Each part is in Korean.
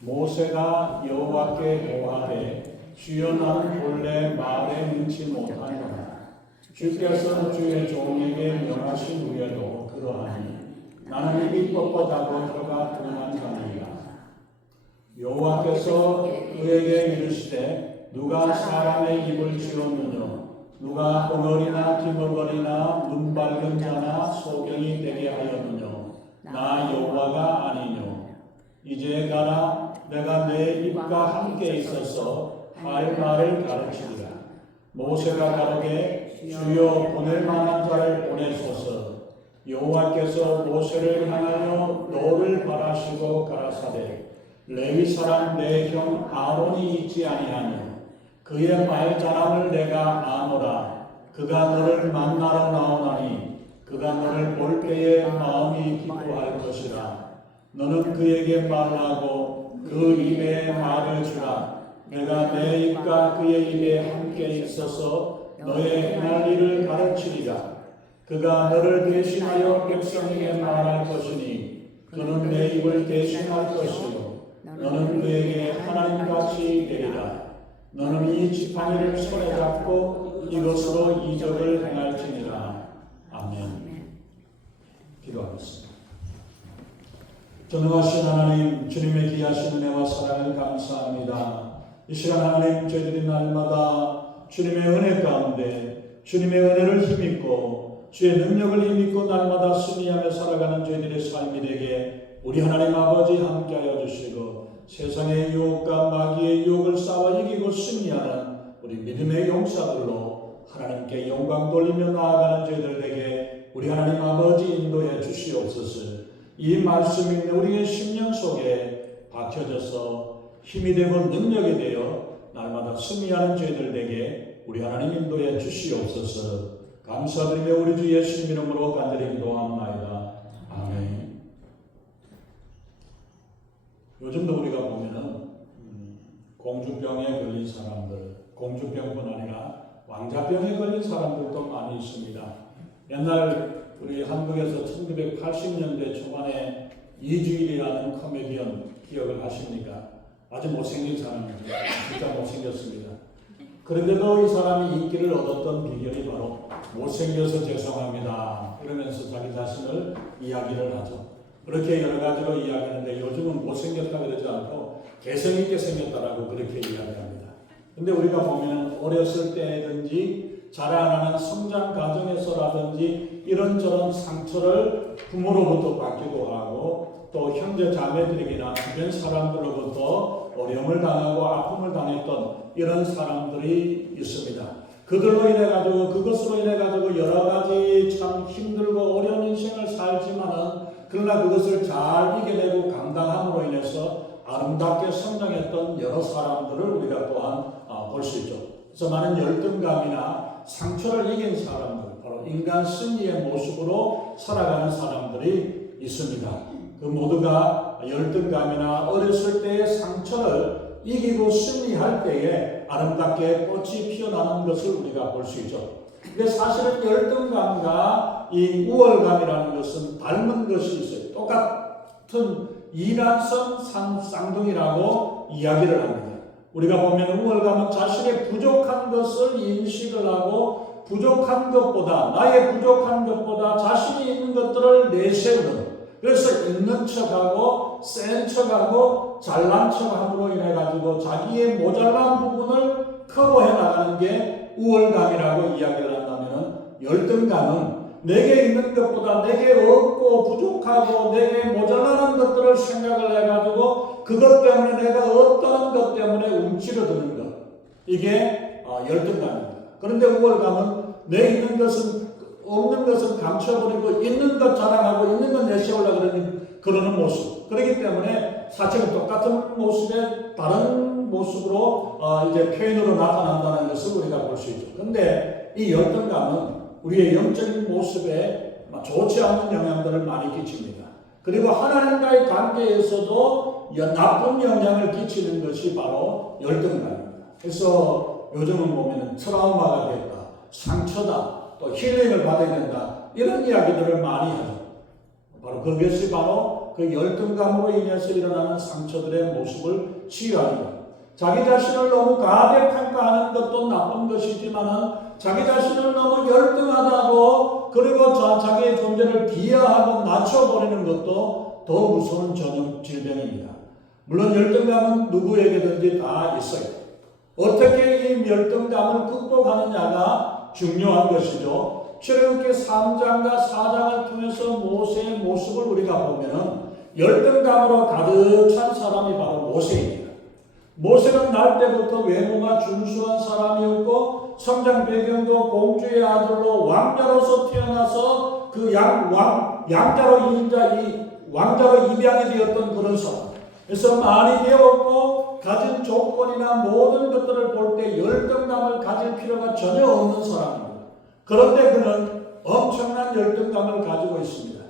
모세가 여호와께 고하되 주여 나는 본래 말에 능치 못하노라. 주께서 주의 종에게 명하신 후에도 그러하니 나는 입이 뻣뻣하고 혀가 둔한 자니라. 여호와께서 그에게 이르시되 누가 사람의 입을 지었느냐? 누가 엉어리나 기머거리나 눈 밝은 자나 소경이 되게 하였느냐? 나 여호와가 아니뇨. 이제 가라. 내가 내 입과 함께 있어서 할 말을 가르치리라. 모세가 가로되 주여 보낼 만한 자를 보내소서. 여호와께서 모세를 향하여 노를 바라시고 가라사대 레위 사람 내 형 아론이 있지 아니하냐? 그의 말자람을 내가 아노라. 그가 너를 만나러 나오나니 그가 너를 볼 때에 마음이 기뻐할 것이라. 너는 그에게 말하고 그 입에 말을 주라. 내가 내 입과 그의 입에 함께 있어서 너의 행할 일을 가르치리라. 그가 너를 대신하여 백성에게 말할 것이니 그는 내 입을 대신할 것이요 너는 그에게 하나님같이 되리라. 너는 이 지팡이를 손에 잡고 이것으로 이적을 행할지니라. 아멘. 기도하겠습니다. 전능하신 하나님, 주님의 귀하신 은혜와 사랑을 감사합니다. 이 시간 하나님, 저희들이 날마다 주님의 은혜 가운데 주님의 은혜를 힘입고 주의 능력을 힘입고 날마다 승리하며 살아가는 저희들의 삶이 되게 우리 하나님 아버지 함께하여 주시고 세상의 유혹과 마귀의 유혹을 싸워 이기고 승리하는 우리 믿음의 용사들로 하나님께 영광 돌리며 나아가는 저희들에게 우리 하나님 아버지 인도해 주시옵소서. 이 말씀이 우리의 심령 속에 박혀져서 힘이 되고 능력이 되어 날마다 승리하는 저희들에게 우리 하나님 인도해 주시옵소서. 감사드리며 우리 주 예수님 이름으로 간절히 기도합니다. 아멘. 요즘도 우리가 보면은 공주병에 걸린 사람들, 공주병뿐 아니라 왕자병에 걸린 사람들도 많이 있습니다. 옛날 우리 한국에서 1980년대 초반에 이주일이라는 코미디언 기억을 하십니까? 아주 못생긴 사람입니다. 진짜 못생겼습니다. 그런데도 이 사람이 인기를 얻었던 비결이 바로 못생겨서 죄송합니다 그러면서 자기 자신을 이야기를 하죠. 그렇게 여러 가지로 이야기하는데 요즘은 못생겼다 그러지 않고 개성있게 생겼다라고 그렇게 이야기합니다. 근데 우리가 보면 어렸을 때든지 자라나는 성장 과정에서라든지 이런저런 상처를 부모로부터 받기도 하고 또 형제 자매들에게나 주변 사람들로부터 어려움을 당하고 아픔을 당했던 이런 사람들이 있습니다. 그들로 인해 가지고 그것으로 인해 가지고 여러 가지 참 힘들고 어려운 인생을 살지만은 그러나 그것을 잘 이겨내고 감당함으로 인해서 아름답게 성장했던 여러 사람들을 우리가 또한 볼 수 있죠. 그래서 많은 열등감이나 상처를 이긴 사람들, 바로 인간 승리의 모습으로 살아가는 사람들이 있습니다. 그 모두가 열등감이나 어렸을 때의 상처를 이기고 승리할 때에 아름답게 꽃이 피어나는 것을 우리가 볼 수 있죠. 근데 사실은 열등감과 이 우월감이라는 것은 닮은 것이 있어요. 똑같은 이란성 쌍둥이라고 이야기를 합니다. 우리가 보면 우월감은 자신의 부족한 것을 인식을 하고 부족한 것보다 나의 부족한 것보다 자신이 있는 것들을 내세우는, 그래서 있는 척하고 센 척하고 잘난 척함으로 인해 가지고 자기의 모자란 부분을 커버해 나가는 게 우월감이라고 이야기를 한다면, 열등감은 내게 있는 것보다 내게 없고 부족하고 내게 모자라는 것들을 생각을 해가지고 그것 때문에 내가 어떤 것 때문에 움츠러드는 것, 이게 열등감입니다. 그런데 우월감은 내 있는 것은 없는 것은 감춰버리고 있는 것 자랑하고 있는 것 내세우려고 그러는 모습. 그렇기 때문에 사실은 똑같은 모습에 다른 모습으로 이제 표현으로 나타난다는 것을 우리가 볼 수 있죠. 그런데 이 열등감은 우리의 영적인 모습에 좋지 않은 영향들을 많이 끼칩니다. 그리고 하나님과의 관계에서도 나쁜 영향을 끼치는 것이 바로 열등감입니다. 그래서 요즘은 보면 트라우마가 됐다, 상처다, 또 힐링을 받아야 된다, 이런 이야기들을 많이 하죠. 바로 그것이 바로 그 열등감으로 인해서 일어나는 상처들의 모습을 치유합니다. 자기 자신을 너무 가대평가하는 것도 나쁜 것이지만 자기 자신을 너무 열등하다고 그리고 자기의 존재를 비하하고 낮춰버리는 것도 더 무서운 전염 질병입니다. 물론 열등감은 누구에게든지 다 있어요. 어떻게 이 열등감을 극복하느냐가 중요한 것이죠. 출애굽기 3장과 4장을 통해서 모세의 모습을 우리가 보면 열등감으로 가득 찬 사람이 바로 모세입니다. 모세는 날 때부터 외모가 준수한 사람이었고 성장 배경도 공주의 아들로 왕자로서 태어나서 그 왕자로 입양이 되었던 그런 사람. 그래서 많이 배웠고 가진 조건이나 모든 것들을 볼 때 열등감을 가질 필요가 전혀 없는 사람입니다. 그런데 그는 엄청난 열등감을 가지고 있습니다.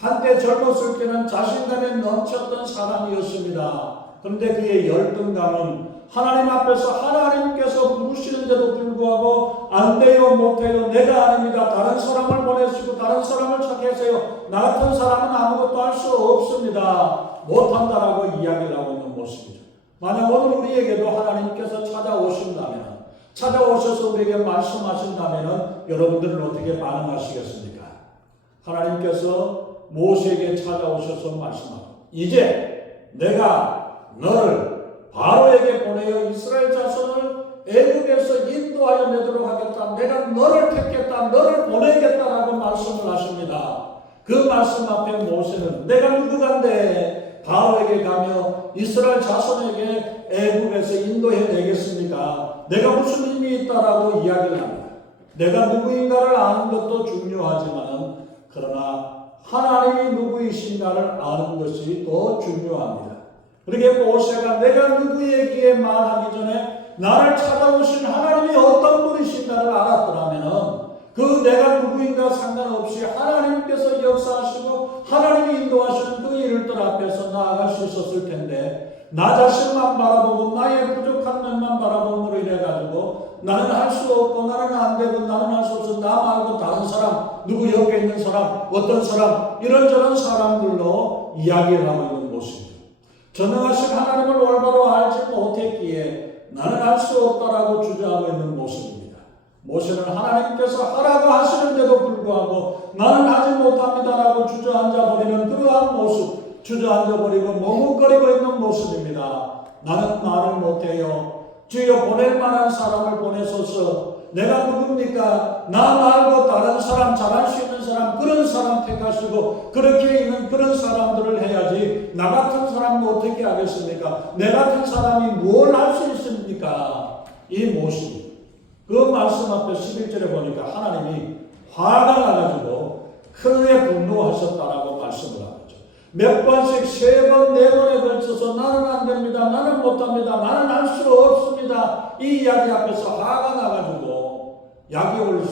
한때 젊었을 때는 자신감에 넘쳤던 사람이었습니다. 그런데 그의 열등감은 하나님 앞에서 하나님께서 부르시는데도 불구하고 안 돼요, 못해요, 내가 아닙니다. 다른 사람을 보내시고 다른 사람을 찾으세요. 나 같은 사람은 아무것도 할 수 없습니다. 못한다라고 이야기를 하고 있는 모습이죠. 만약 오늘 우리에게도 하나님께서 찾아오셔서 우리에게 말씀하신다면 여러분들은 어떻게 반응하시겠습니까? 하나님께서 모세에게 찾아오셔서 말씀하고 이제 내가 너를 바로에게 보내어 이스라엘 자손을 애굽에서 인도하여 내도록 하겠다. 내가 너를 택했다. 너를 보내겠다라고 말씀을 하십니다. 그 말씀 앞에 모세는 내가 누구간데 바로에게 가며 이스라엘 자손에게 애굽에서 인도해 내겠습니까? 내가 무슨 힘이 있다라고 이야기를 합니다. 내가 누구인가를 아는 것도 중요하지만 그러나 하나님이 누구이신가를 아는 것이 더 중요합니다. 그러게 모세가 내가 누구에게 말하기 전에 나를 찾아오신 하나님이 어떤 분이신가를 알았더라면 그 내가 누구인가 상관없이 하나님께서 역사하시고 하나님이 인도하시는 그 일들 앞에서 나아갈 수 있었을 텐데 나 자신만 바라보고 나의 부족한 면만 바라봄으로 인해가지고 나는 할 수 없고 나는 안 되고 나는 할 수 없어 나 말고 다른 사람 누구 옆에 있는 사람 어떤 사람 이런저런 사람들로 이야기를 하고 있는 모습입니다. 전능하신 하나님을 올바로 알지 못했기에 나는 할 수 없다라고 주장하고 있는 모습입니다. 모세는 하나님께서 하라고 하시는데도 불구하고 나는 하지 못합니다라고 주저앉아 버리는 그러한 모습, 주저앉아 버리고 머뭇거리고 있는 모습입니다. 나는 말을 못해요. 주여 보낼 만한 사람을 보내소서. 내가 누굽니까? 나 말고 다른 사람, 잘할 수 있는 사람, 그런 사람 택하시고 그렇게 있는 그런 사람들을 해야지 나 같은 사람은 어떻게 하겠습니까? 내 같은 사람이 뭘 할 수 있습니까? 이 모습. 그 말씀 앞에 11절에 보니까 하나님이 화가 나가지고 크게 분노하셨다라고 말씀을 하죠. 몇 번씩 3번, 4번에 걸쳐서 나는 안 됩니다. 나는 못합니다. 나는 할 수 없습니다. 이 이야기 앞에서 화가 나가지고 야기를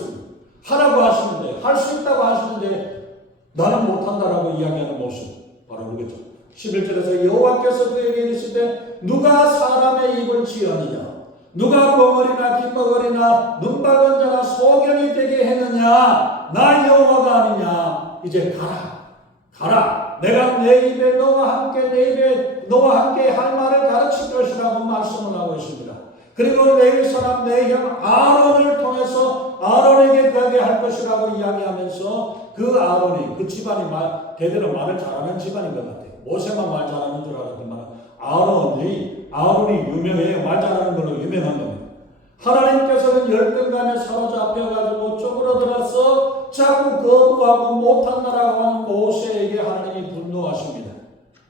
하라고 하시는데 할 수 있다고 하시는데 나는 못한다라고 이야기하는 모습 바로 그거죠. 11절에서 여호와께서 그에게 이르시되 누가 사람의 입을 지었느냐 누가 벙어리나 깃머거리나 눈박은 자나 소경이 되게 했느냐 나 여호와가 아니냐 이제 가라 내가 내 입에 너와 함께 내 입에 너와 함께 할 말을 가르칠 것이라고 말씀을 하고 있습니다. 그리고 내 사람 내 형 아론을 통해서 아론에게 가게 할 것이라고 이야기하면서 그 아론이 그 집안이 대대로 말을 잘하는 집안인 것 같아요. 모세만 말 잘하는 줄 알았지만 아론이 유명해요. 말 잘하는 걸로 유명한 겁니다. 하나님께서는 열등감에 사로잡혀가지고 쪼그러들어서 자꾸 거부하고 못한다라고 하는 모세에게 하나님이 분노하십니다.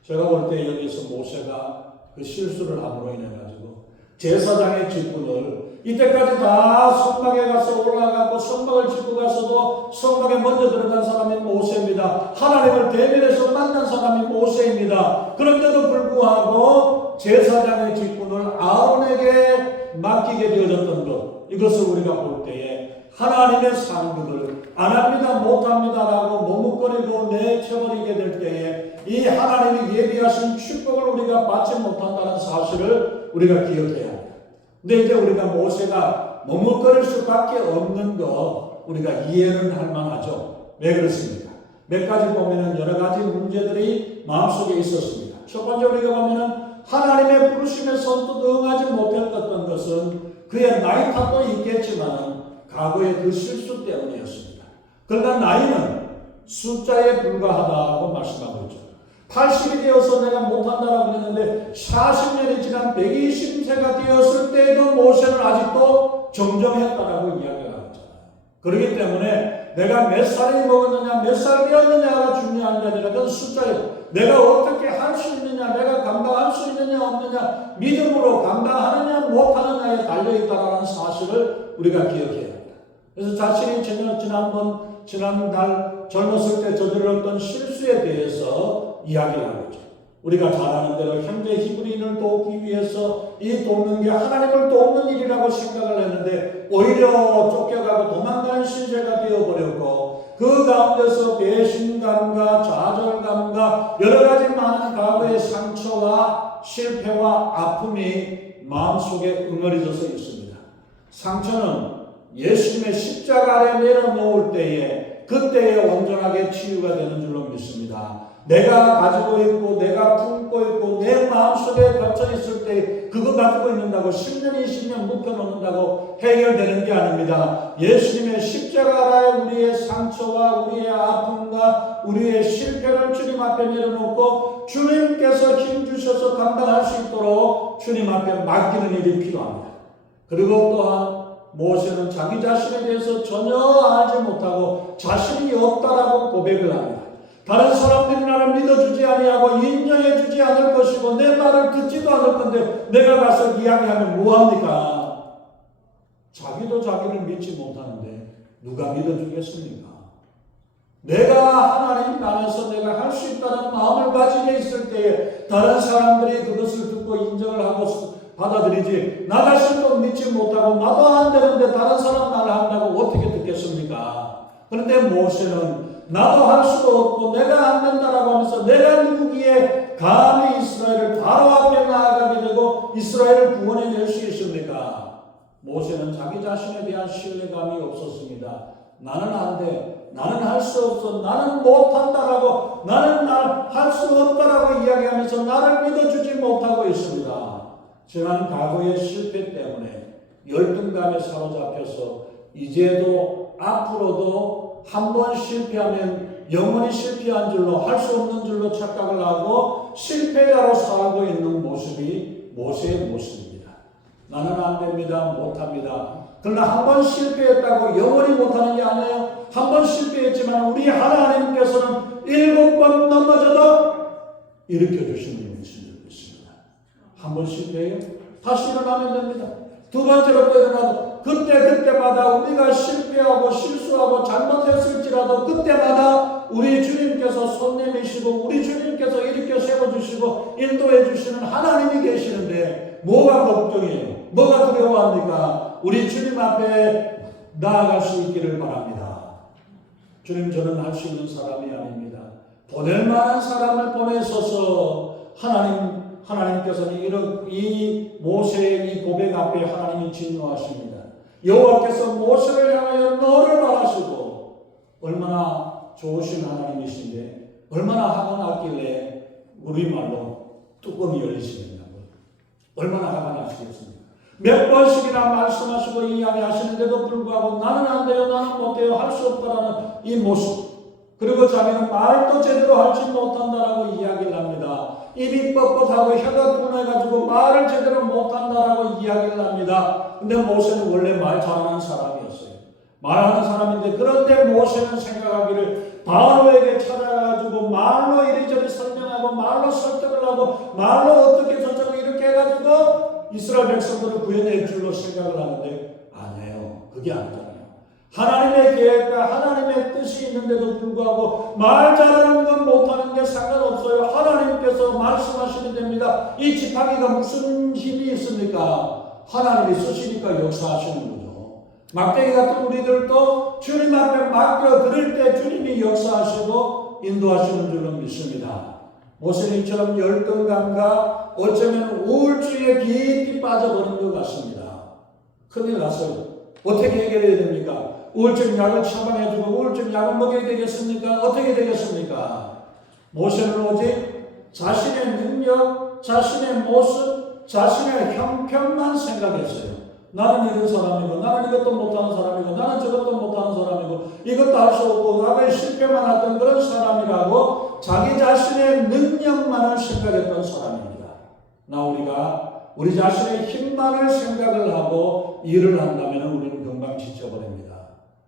제가 볼 때 여기서 모세가 그 실수를 함으로 인해가지고 제사장의 직분을 이때까지 다 성막에 가서 올라가고 성막을 짓고 가서도 성막에 먼저 들어간 사람이 모세입니다. 하나님을 대면해서 만난 사람이 모세입니다. 그런데도 불구하고 제사장의 직분을 아론에게 맡기게 되어졌던 것 이것을 우리가 볼 때에 하나님의 상급을 안 합니다 못합니다라고 머뭇거리고 내쳐버리게 될 때에 이 하나님이 예비하신 축복을 우리가 받지 못한다는 사실을 우리가 기억해야 합니다. 근데 이제 우리가 모세가 머뭇거릴 수밖에 없는 거 우리가 이해는 할 만하죠. 왜 그렇습니까? 몇 가지 보면은 여러 가지 문제들이 마음속에 있었습니다. 첫 번째 우리가 보면은 하나님의 부르심에 선뜻 응하지 못했던 것은 그의 나이 탓도 있겠지만 과거의 그 실수 때문이었습니다. 그러나 나이는 숫자에 불과하다고 말씀하고 있죠. 80이 되어서 내가 못한다라고 했는데 40년이 지난 120세가 되었을 때에도 모세는 아직도 정정했다라고 이야기를 하고 있잖아요. 그렇기 때문에 내가 몇 살이 먹었느냐 몇 살 되었느냐가 중요한 게 아니라 그건 숫자예요. 내가 어떻게 할 수 있느냐 내가 감당할 수 있느냐 없느냐 믿음으로 감당하느냐 못하느냐에 달려있다는 사실을 우리가 기억해야 합니다. 그래서 자신이 지난달 젊었을 때 저질렀던 실수에 대해서 이야기를 하고 있죠. 우리가 잘 아는 대로 현재 히브리인을 돕기 위해서 이 돕는 게 하나님을 돕는 일이라고 생각을 했는데 오히려 쫓겨가고 도망가는 시대가 되어버렸고 그 가운데서 배신감과 좌절감과 여러 가지 많은 과거의 상처와 실패와 아픔이 마음속에 응어리져서 있습니다. 상처는 예수님의 십자가 아래 내려놓을 때에 그때에 온전하게 치유가 되는 줄로 믿습니다. 내가 가지고 있고 내가 품고 있고 내 마음속에 갇혀 있을 때 그거 가지고 있는다고 10년 20년 묵혀놓는다고 해결되는 게 아닙니다. 예수님의 십자가 아래 우리의 상처와 우리의 아픔과 우리의 실패를 주님 앞에 내려놓고 주님께서 힘주셔서 감당할 수 있도록 주님 앞에 맡기는 일이 필요합니다. 그리고 또한 모세는 자기 자신에 대해서 전혀 알지 못하고 자신이 없다라고 고백을 합니다. 다른 사람들이 나를 믿어주지 아니하고 인정해주지 않을 것이고 내 말을 듣지도 않을 건데 내가 가서 이야기하면 뭐합니까? 자기도 자기를 믿지 못하는데 누가 믿어주겠습니까? 내가 하나님 안에서 내가 할 수 있다는 마음을 가지고 있을 때에 다른 사람들이 그것을 듣고 인정을 하고 받아들이지 나 자신도 믿지 못하고 나도 안 되는데 다른 사람 말을 한다고 어떻게 듣겠습니까? 그런데 모세는 나도 할 수도 없고 내가 안 된다라고 하면서 내가 누구기에 감히 이스라엘을 바로 앞에 나아가게 되고 이스라엘을 구원해낼 수 있습니까? 모세는 자기 자신에 대한 신뢰감이 없었습니다. 나는 안 돼. 나는 할 수 없어. 나는 못한다라고 나는 할 수 없다라고 이야기하면서 나를 믿어주지 못하고 있습니다. 지난 과거의 실패 때문에 열등감에 사로잡혀서 이제도 앞으로도 한 번 실패하면 영원히 실패한 줄로 할 수 없는 줄로 착각을 하고 실패자로 살고 있는 모습이 모세의 모습입니다. 나는 안 됩니다. 못합니다. 그러나 한 번 실패했다고 영원히 못하는 게 아니에요. 한 번 실패했지만 우리 하나님께서는 7번 넘어져도 일으켜주시는 분이십니다. 한 번 실패해요? 다시 일어나면 됩니다. 두 번째로 또 일어나도 그때마다 우리가 실패하고 실수하고 잘못했을지라도 그때마다 우리 주님께서 손 내미시고 우리 주님께서 일으켜 세워주시고 인도해 주시는 하나님이 계시는데 뭐가 걱정이에요? 뭐가 두려워합니까? 우리 주님 앞에 나아갈 수 있기를 바랍니다. 주님 저는 할 수 있는 사람이 아닙니다. 보낼 만한 사람을 보내셔서 하나님께서는 이 모세의 이 고백 앞에 하나님이 진노하십니다. 여호와께서 모세를 향하여 너를 말하시고 얼마나 좋으신 하나님이신데 얼마나 화가 났길래 우리말로 뚜껑이 열리시겠냐고 얼마나 화가 나시겠습니까? 몇 번씩이나 말씀하시고 이야기하시는데도 불구하고 나는 안 돼요 나는 못해요 할 수 없다라는 이 모습 그리고 자기는 말도 제대로 하지 못한다라고 이야기를 합니다. 입이 뻣뻣하고 혀가 분해가지고 말을 제대로 못한다라고 이야기를 합니다. 근데 모세는 원래 말 잘하는 사람이었어요. 말하는 사람인데 그런데 모세는 생각하기를 바로에게 찾아가지고 말로 이리저리 설명하고 말로 설득을 하고 말로 어떻게 저쩌고 이렇게 해가지고 이스라엘 백성들을 구해낼 줄로 생각을 하는데 아니에요. 그게 아니잖아요. 하나님의 계획과 하나님의 뜻이 있는데도 불구하고 말 잘하는 건 못하는 게 상관없어요. 하나님께서 말씀하시면 됩니다. 이 지팡이가 무슨 힘이 있습니까? 하나님이 쓰시니까 역사하시는 거죠. 막대기 같은 우리들도 주님 앞에 맡겨 드릴 때 주님이 역사하시고 인도하시는 줄로 믿습니다. 모세님처럼 열등감과 어쩌면 우울증에 깊이 빠져버린 것 같습니다. 큰일 났어요. 어떻게 해결해야 됩니까? 우울증 약을 처방해주고 우울증 약을 먹여야 되겠습니까? 어떻게 되겠습니까? 모세는 오직 자신의 능력, 자신의 모습, 자신의 형편만 생각했어요. 나는 이런 사람이고, 나는 이것도 못하는 사람이고, 나는 저것도 못하는 사람이고, 이것도 할 수 없고, 나는 실패만 했던 그런 사람이라고 자기 자신의 능력만을 생각했던 사람입니다. 우리 자신의 힘만을 생각을 하고 일을 한다면 우리는 금방 지쳐버립니다.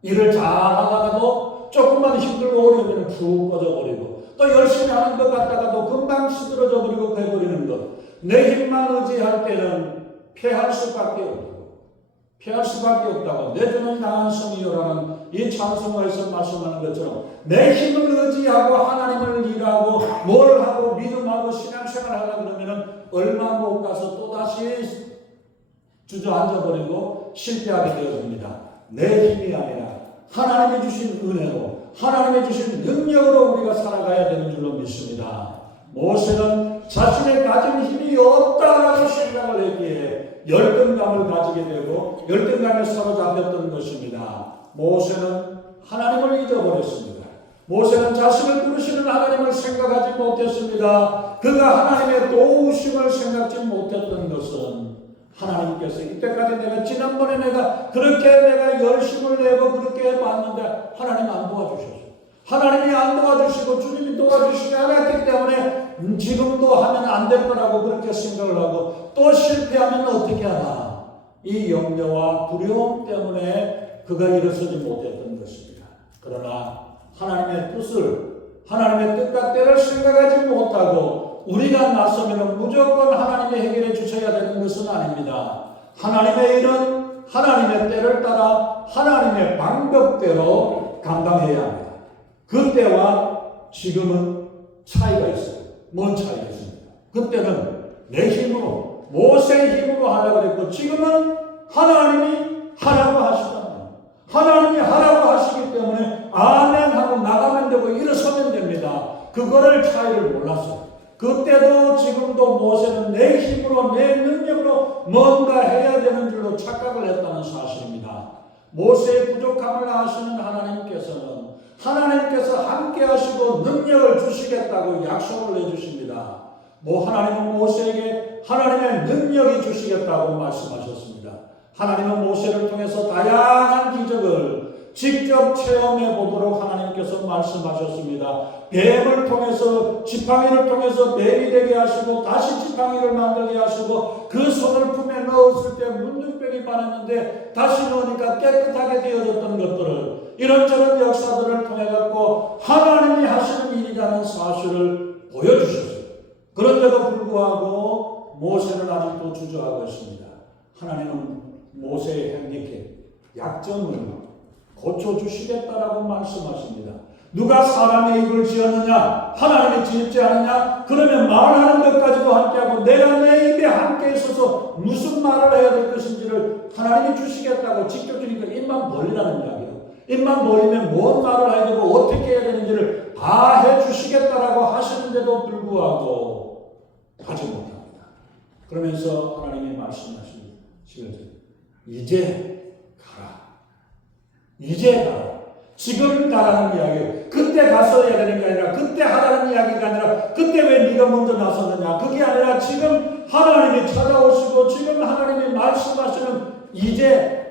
일을 잘 하다가도 조금만 힘들고 어려우면 푹 꺼져버리고, 또 열심히 하는 것 같다가도 금방 시들어져 버리고 돼버리는 것. 내 힘만 의지할 때는 패할 수밖에 없다고 내주는 강한 성이요라는 이 찬송가에서 말씀하는 것처럼 내 힘을 의지하고 하나님을 일하고 뭘 하고 믿음하고 신앙생활 하려고 그러면 얼마 못 가서 또다시 주저앉아버리고 실패하게 되어집니다. 내 힘이 아니라 하나님이 주신 은혜로 하나님이 주신 능력으로 우리가 살아가야 되는 줄로 믿습니다. 모세는 자신의 가진 힘이 없다라고 생각을 했기에 열등감을 가지게 되고 열등감에 사로잡혔던 것입니다. 모세는 하나님을 잊어버렸습니다. 모세는 자신을 부르시는 하나님을 생각하지 못했습니다. 그가 하나님의 도우심을 생각지 못했던 것은 하나님께서 이때까지 지난번에 그렇게 열심을 내고 그렇게 해봤는데 하나님 안 도와주셨어요. 하나님이 안 도와주시고 주님이 도와주시지 않았기 때문에 지금도 하면 안 될 거라고 그렇게 생각을 하고 또 실패하면 어떻게 하나 이 염려와 두려움 때문에 그가 일어서지 못했던 것입니다. 그러나 하나님의 뜻과 때를 생각하지 못하고 우리가 나서면 무조건 하나님이 해결해 주셔야 되는 것은 아닙니다. 하나님의 일은 하나님의 때를 따라 하나님의 방법대로 감당해야 합니다. 그때와 지금은 차이가 있어요. 뭔 차이가 있습니까? 그때는 내 힘으로 모세의 힘으로 하려고 했고 지금은 하나님이 하라고 하시다. 하나님이 하라고 하시기 때문에 아멘 하고 나가면 되고 일어서면 됩니다. 그거를 차이를 몰랐어요. 그때도 지금도 모세는 내 힘으로 내 능력으로 뭔가 해야 되는 줄로 착각을 했다는 사실입니다. 모세의 부족함을 아시는 하나님께서 함께 하시고 능력을 주시겠다고 약속을 해주십니다. 하나님은 모세에게 하나님의 능력이 주시겠다고 말씀하셨습니다. 하나님은 모세를 통해서 다양한 기적을 직접 체험해 보도록 하나님께서 말씀하셨습니다. 뱀을 통해서 지팡이를 통해서 뱀이 되게 하시고 다시 지팡이를 만들게 하시고 그 손을 품에 넣었을 때 문둥병이 반했는데 다시 넣으니까 깨끗하게 되어졌던 것들을 이런저런 역사들을 통해 갖고 하나님이 하시는 일이라는 사실을 보여주셨어요. 그런데도 불구하고 모세는 아직도 주저하고 있습니다. 하나님은 모세의 행리케 약점을 고쳐주시겠다라고 말씀하십니다. 누가 사람의 입을 지었느냐? 하나님이 지었지 않느냐? 그러면 말하는 것까지도 함께하고 내가 내 입에 함께 있어서 무슨 말을 해야 될 것인지를 하나님이 주시겠다고 직접 주니까 입만 벌리라는 이야기예요. 입만 벌리면 뭔 말을 해야 되고 어떻게 해야 되는지를 다 해주시겠다라고 하시는데도 불구하고 하지 못합니다. 그러면서 하나님이 말씀하시는 이제 가라. 지금 가라는 이야기예요. 그때 가서 해야 되는 게 아니라 그때 하라는 이야기가 아니라 그때 왜 네가 먼저 나섰느냐. 그게 아니라 지금 하나님이 찾아오시고 지금 하나님이 말씀하시는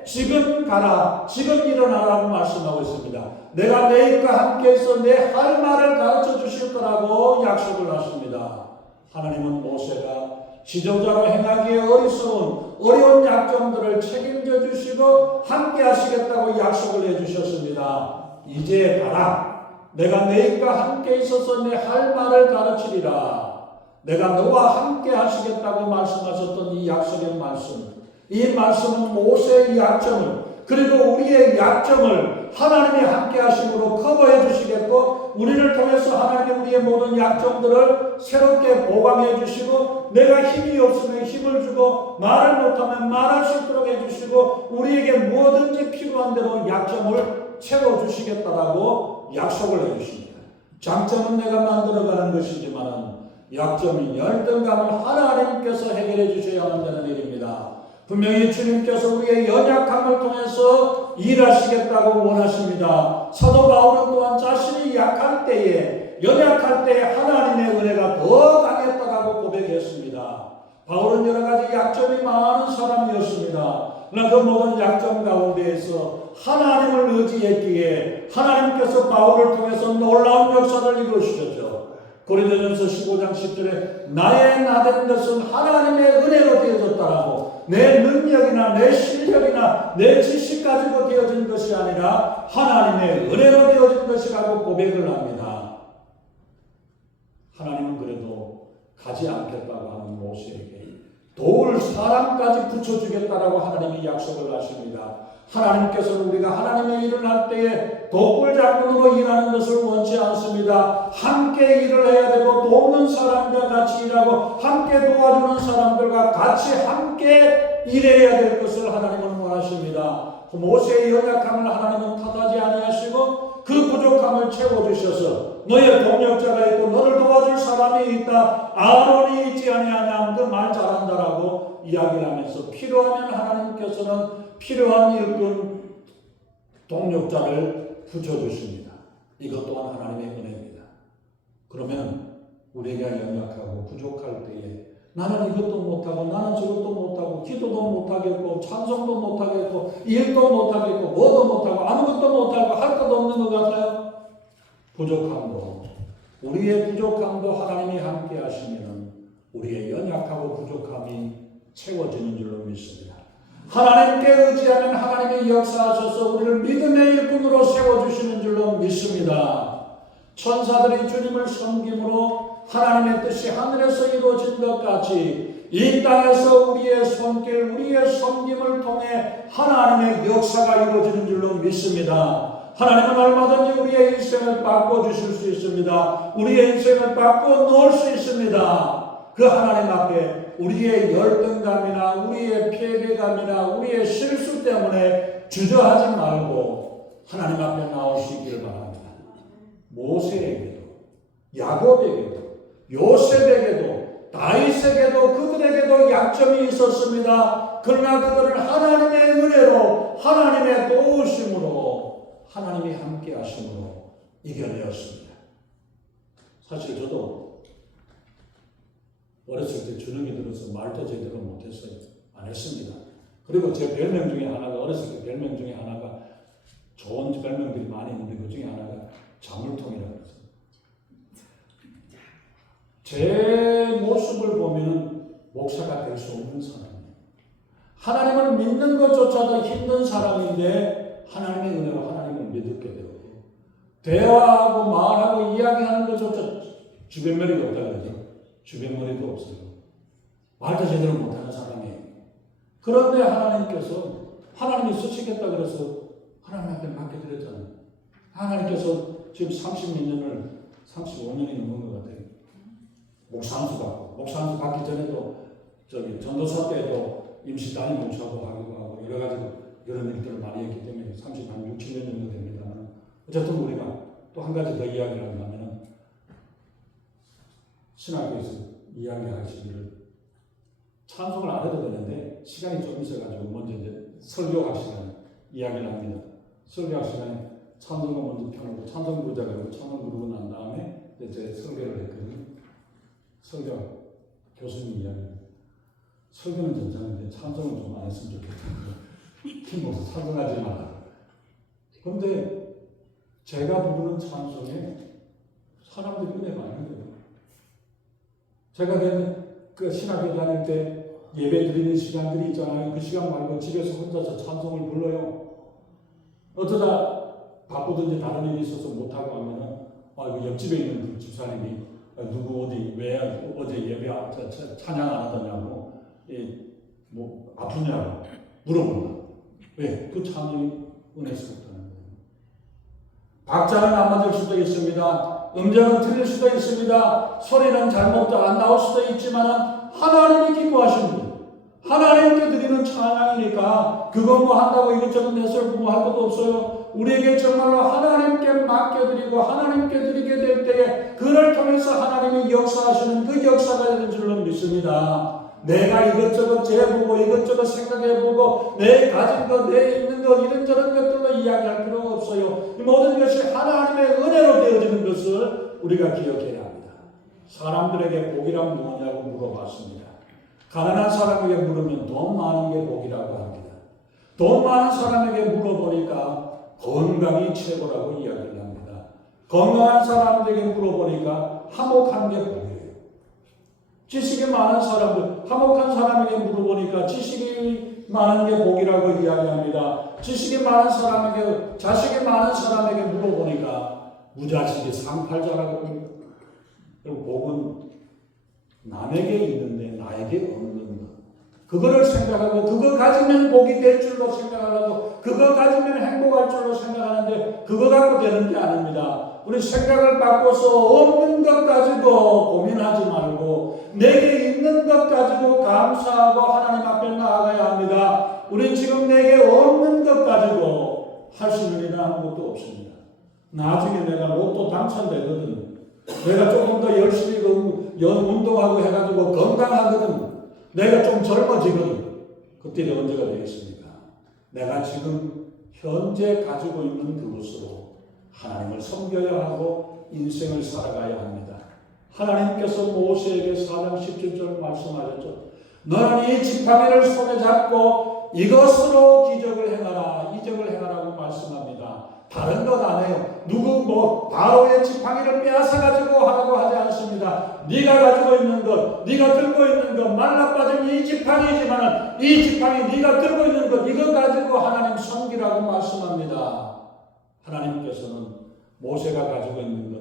지금 가라. 지금 일어나라고 말씀하고 있습니다. 내가 내 입과 함께해서 내 할 말을 가르쳐 주실 거라고 약속을 하십니다. 하나님은 모세가 지도자로 행하기에 어려운 약점들을 책임져 주시고 함께 하시겠다고 약속을 해주셨습니다. 이제 가라. 내가 내 입과 함께 있어서 내 할 말을 가르치리라. 내가 너와 함께 하시겠다고 말씀하셨던 이 약속의 말씀. 이 말씀은 모세의 약점을 그리고 우리의 약점을 하나님이 함께 하심으로 커버해 주시겠고 우리를 통해서 하나님이 우리의 모든 약점들을 새롭게 보강해 주시고 내가 힘이 없으면 힘을 주고 말을 못하면 말할 수 있도록 해주시고 우리에게 뭐든지 필요한 대로 약점을 채워주시겠다라고 약속을 해주십니다. 장점은 내가 만들어가는 것이지만 약점인 열등감을 하나님께서 해결해 주셔야만 되는 일입니다. 분명히 주님께서 우리의 연약함을 통해서 일하시겠다고 원하십니다. 사도 바울은 또한 자신이 약할 때에, 연약할 때에 하나님의 은혜가 더 강했다고 고백했습니다. 바울은 여러 가지 약점이 많은 사람이었습니다. 그러나 그 모든 약점 가운데에서 하나님을 의지했기에 하나님께서 바울을 통해서 놀라운 역사를 이루시셨죠. 고린도전서 15장 10절에 나의 나된 것은 하나님의 은혜로 되어졌다라고, 내 능력이나 내 실력이나 내 지식 가지고 되어진 것이 아니라 하나님의 은혜로 되어진 것이라고 고백을 합니다. 하나님은 그래도 가지 않겠다고 하는 모세에게 도울 사람까지 붙여주겠다라고 하나님이 약속을 하십니다. 하나님께서는 우리가 하나님의 일을 할 때에 독불장군으로 일하는 것을 원치 않습니다. 함께 일을 해야 되고 돕는 사람과 같이 일하고 함께 도와주는 사람들과 같이 함께 일해야 될 것을 하나님은 원하십니다. 모세의 연약함을 하나님은 탓하지 아니하시고 그 부족함을 채워주셔서 너의 동력자가 있고 너를 도와줄 사람이 있다, 아론이 있지 아니하냐, 그 말 잘한다라고 이야기를 하면서 필요하면 하나님께서는 필요한 일꾼 동력자를 붙여주십니다. 이것 또한 하나님의 은혜입니다. 그러면 우리가 연약하고 부족할 때에 나는 이것도 못하고 나는 저것도 못하고 기도도 못하겠고 찬송도 못하겠고 일도 못하겠고 뭐도 못하고 아무것도 못하고 할 것도 없는 것 같아요. 부족함도, 우리의 부족함도 하나님이 함께 하시면 우리의 연약하고 부족함이 채워지는 줄로 믿습니다. 하나님께 의지하면 하나님이 역사하셔서 우리를 믿음의 일꾼으로 세워주시는 줄로 믿습니다. 천사들이 주님을 섬김으로 하나님의 뜻이 하늘에서 이루어진 것 같이 이 땅에서 우리의 손길, 우리의 섬김을 통해 하나님의 역사가 이루어지는 줄로 믿습니다. 하나님은 얼마든지 우리의 인생을 바꿔주실 수 있습니다. 우리의 인생을 바꿔놓을 수 있습니다. 그 하나님 앞에 우리의 열등감이나 우리의 패배감이나 우리의 실수 때문에 주저하지 말고 하나님 앞에 나올 수 있기를 바랍니다. 모세에게도 야곱에게도 요셉에게도 다윗에게도 그들에게도 약점이 있었습니다. 그러나 그들은 하나님의 은혜로, 하나님의 도우심으로, 하나님이 함께 하심으로 이겨내었습니다. 사실 저도 어렸을 때 주눅이 들어서 말도 제대로 못했어요. 안 했습니다. 그리고 제 별명 중에 하나가, 어렸을 때 별명 중에 하나가, 좋은 별명들이 많이 있는데 그 중에 하나가 자물통이라고 했어요. 제 모습을 보면 목사가 될 수 없는 사람이에요. 하나님을 믿는 것조차도 힘든 사람인데 하나님의 은혜로 하나님을 믿게 되고 대화하고 말하고 이야기하는 것조차 주변머리가 없다 그러죠. 주변머리도 없어요. 말도 제대로 못하는 사람이에요. 그런데 하나님께서 하나님이 쓰시겠다 그래서 하나님 앞에 맡겨드렸잖아요. 하나님께서 지금 30몇 년을 35년이 넘은 것 같아요. 목사 안수 받고, 목사 안수 받기 전에도 전도사 때도 임시 단임 목사도 하고 여러 가지 이런 일들을 많이 했기 때문에 36, 7년 정도 됩니다만, 어쨌든 우리가 또 한 가지 더 이야기를 한다면 신학교에서 이야기하시기를 찬송을 안 해도 되는데 시간이 좀 있어가지고 먼저 이제 설교학 시간 이야기를 합니다. 설교학 시간에 찬송가 먼저 펴놓고 찬송 부르자고 하고 찬송 부르고 난 다음에 이제 설교를 했거든요. 설교 교수님 이야기입니다. 설교는 괜찮은데 찬송은 좀 안 했으면 좋겠다. 팀워서 찬송하지 말라. 그런데 제가 부르는 찬송에 사람들이 은혜 많이 받아요. 제가 그 신학교 다닐 때 예배 드리는 시간들이 있잖아요. 그 시간 말고 집에서 혼자서 찬송을 불러요. 어쩌다 바쁘든지 다른 일이 있어서 못하고 하면은 그 옆집에 있는 그 집사님이 누구 어디 왜 어제 예배 찬양 안 하더냐고 뭐 아프냐고 물어본다. 왜? 그 찬양이 은혜스럽다는 거예요. 박자는 안 맞을 수도 있습니다. 음정은 틀릴 수도 있습니다. 소리는 잘못 안 나올 수도 있지만 하나님이 기뻐하시는 거예요. 하나님께 드리는 찬양이니까 그거 뭐 한다고 이것저것 내설 뭐 할 것도 없어요. 우리에게 정말로 하나님께 맡겨드리고 하나님께 드리게 될 때에 그를 통해서 하나님이 역사하시는 그 역사가 되는 줄로 믿습니다. 내가 이것저것 재보고 이것저것 생각해보고 내 가진 것, 내 있는 것 이런저런 것들로 이야기할 필요가 없어요. 이 모든 것이 하나님의 은혜로 되어지는 것을 우리가 기억해야 합니다. 사람들에게 복이란 무엇이냐고 물어봤습니다. 가난한 사람에게 물으면 돈 많은 게 복이라고 합니다. 돈 많은 사람에게 물어보니까 건강이 최고라고 이야기를 합니다. 건강한 사람들에게 물어보니까 화목한 게 복이에요. 지식이 많은 사람들, 화목한 사람에게 물어보니까 지식이 많은 게 복이라고 이야기합니다. 지식이 많은 사람에게, 자식이 많은 사람에게 물어보니까 무자식이 상팔자라고 합니다. 그리고 복은 남에게 있는데 나에게 없는 것. 그거를 생각하고 그거 가지면 복이 될 줄로 생각하고 그거 가지면 행복할 줄로 생각하는데 그거 갖고 되는 게 아닙니다. 우리 생각을 바꿔서 없는 것 가지고 고민하지 말고 내게 있는 것 가지고 감사하고 하나님 앞에 나아가야 합니다. 우리 지금 내게 없는 것 가지고 할 수 있는 일은 아무것도 없습니다. 나중에 내가 로또 당첨되거든. 내가 조금 더 열심히 운동하고 해가지고 건강하거든. 내가 좀 젊어지거든. 그때는 언제가 되겠습니까? 내가 지금 현재 가지고 있는 그것으로 하나님을 섬겨야 하고 인생을 살아가야 합니다. 하나님께서 모세에게 4장 17절 말씀하셨죠. 너는 이 지팡이를 손에 잡고 이것으로 기적을 행하라, 이적을 행하라고 말씀합니다. 다른 것 안 해요. 바로의 지팡이를 빼앗아가지고 하라고 하지 않습니다. 네가 가지고 있는 것, 네가 들고 있는 것, 말라빠진 이 지팡이지만 이 지팡이 네가 들고 있는 것, 이거 가지고 하나님 섬기라고 말씀합니다. 하나님께서는 모세가 가지고 있는 것,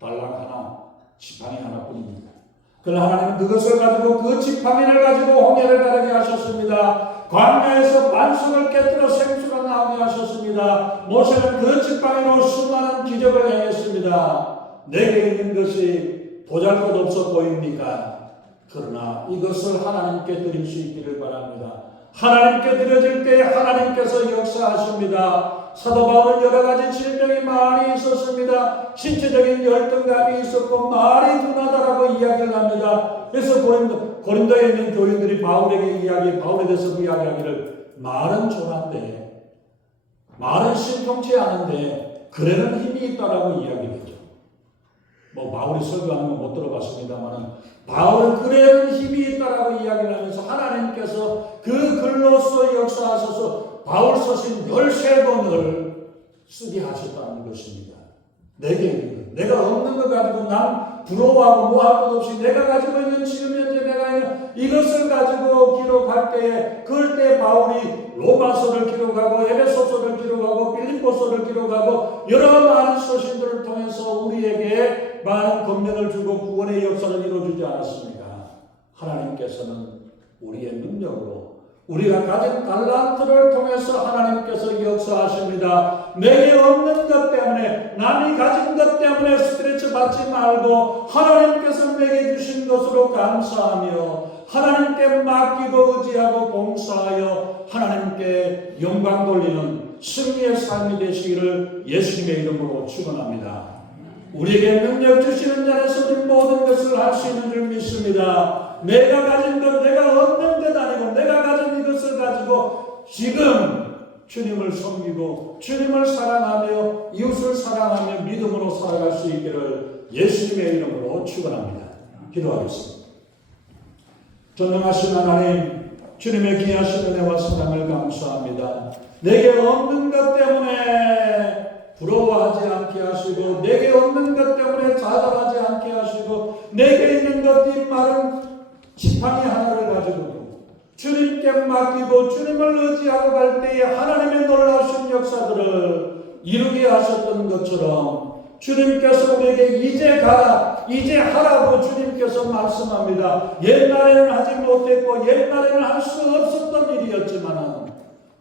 달랑 하나, 지팡이 하나뿐입니다. 그러나 하나님은 그것을 가지고 그 지팡이를 가지고 홍해를 가르게 하셨습니다. 광야에서 반석을 깨뜨려 생수가 나오게 하셨습니다. 모세는 그 지팡이로 수많은 기적을 행했습니다. 내게 있는 것이 보잘것없어 보입니까? 그러나 이것을 하나님께 드릴 수 있기를 바랍니다. 하나님께 드려질 때 하나님께서 역사하십니다. 사도 바울은 여러 가지 질병이 많이 있었습니다. 신체적인 열등감이 있었고 말이 둔하다라고 이야기를 합니다. 그래서 고린도에 있는 교인들이 바울에 대해서 이야기하기를 말은 좋은데 말은 신통치 않은데 글에는 힘이 있다라고 이야기했죠. 바울이 설교하는 건 못 들어봤습니다만 바울은 글에는 힘이 있다라고 이야기를 하면서 하나님께서 그 글로서 역사하셔서 바울 서신 13권을 쓰게 하셨다는 것입니다. 내게 있는 것, 내가 없는 것 가지고 남 부러워하고 뭐할 것 없이 내가 가지고 있는 지금 현재 내가 있는 이것을 가지고 기록할 때에 그럴 때 바울이 로마서를 기록하고 에베소서를 기록하고 빌립보서를 기록하고 여러 많은 서신들을 통해서 우리에게 많은 권면을 주고 구원의 역사를 이루어주지 않았습니까? 하나님께서는 우리의 능력으로 우리가 가진 달란트를 통해서 하나님께서 역사하십니다. 내게 없는 것 때문에 남이 가진 것 때문에 스트레스 받지 말고 하나님께서 내게 주신 것으로 감사하며 하나님께 맡기고 의지하고 봉사하여 하나님께 영광 돌리는 승리의 삶이 되시기를 예수님의 이름으로 축원합니다. 우리에게 능력 주시는 자에서 우리 모든 것을 할 수 있는 줄 믿습니다. 내가 가진 것, 내가 얻는 것 아니고 내가 가진 이것을 가지고 지금 주님을 섬기고 주님을 사랑하며 이웃을 사랑하며 믿음으로 살아갈 수 있기를 예수님의 이름으로 축원합니다. 기도하겠습니다. 전능하신 하나님, 주님의 귀하신 은혜와 사랑을 감사합니다. 내게 없는 것 때문에 부러워하지 않게 하시고 내게 없는 것 때문에 좌절하지 않게 하시고 내게 있는 것 이 마른 지팡이 하나를 가지고 주님께 맡기고 주님을 의지하고 갈 때에 하나님의 놀라우신 역사들을 이루게 하셨던 것처럼 주님께서 우리에게 이제 가라, 이제 하라고 주님께서 말씀합니다. 옛날에는 하지 못했고 옛날에는 할 수 없었던 일이었지만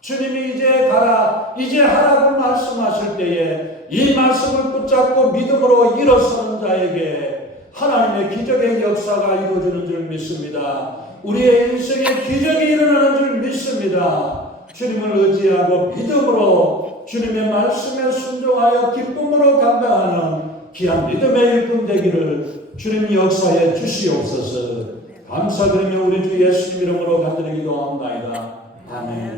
주님이 이제 가라, 이제 하라고 말씀하실 때에 이 말씀을 붙잡고 믿음으로 일어서는 자에게 하나님의 기적의 역사가 이루어지는 줄 믿습니다. 우리의 인생에 기적이 일어나는 줄 믿습니다. 주님을 의지하고 믿음으로 주님의 말씀에 순종하여 기쁨으로 감당하는 귀한 믿음의 일꾼 되기를 주님 역사에 주시옵소서. 감사드리며 우리 주 예수님 이름으로 간절히 기도합니다. 아멘.